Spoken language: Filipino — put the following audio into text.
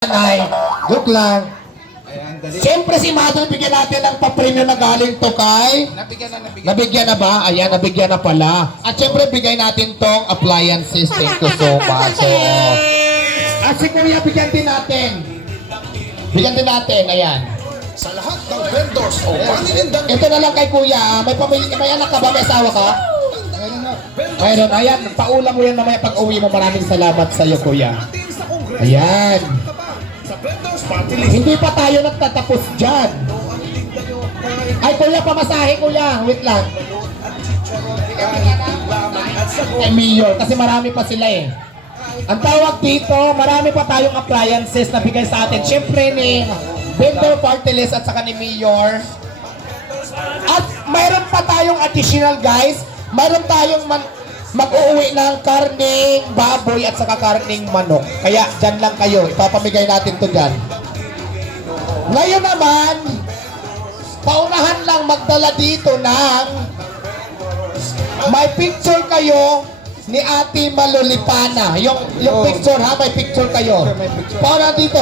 Ay, joke lang. Siyempre si Mother, bigyan natin ng pa-premium na galing to kay... Nabigyan na ba? Ayan, nabigyan na pala. At siyempre, bigay natin tong appliances. Thank you so much. So, at si Kuya, bigyan din natin. Bigyan din natin, ayan. Sa lahat ng vendors o manginindang Ito na lang kay Kuya. May pamilya, may anak ka ba? May asawa ka? Mayroon. Ayan, paulam mo yan mamaya pag uwi mo. Maraming salamat sa iyo, Kuya. sa Kongreso Ayan. sa vendors party list. Hindi pa tayo nagtatapos dyan. Ay, Kuya, pamasahe, Kuya. Wait lang. Kay Mayor, kasi marami pa sila eh. Ang tawag dito, marami pa tayong appliances na bigay sa atin. Siyempre ni vendor party list at saka ni Mayor. At mayroon pa tayong additional, guys. Mayroon tayong mag-uuwi ng karning baboy at saka karning manok. Kaya dyan lang kayo. Ipapamigay natin to dyan. Ngayon naman, paunahan lang magdala dito ng may picture kayo ni Ate Malolipana. Yung picture ha, may picture kayo. Pauna dito.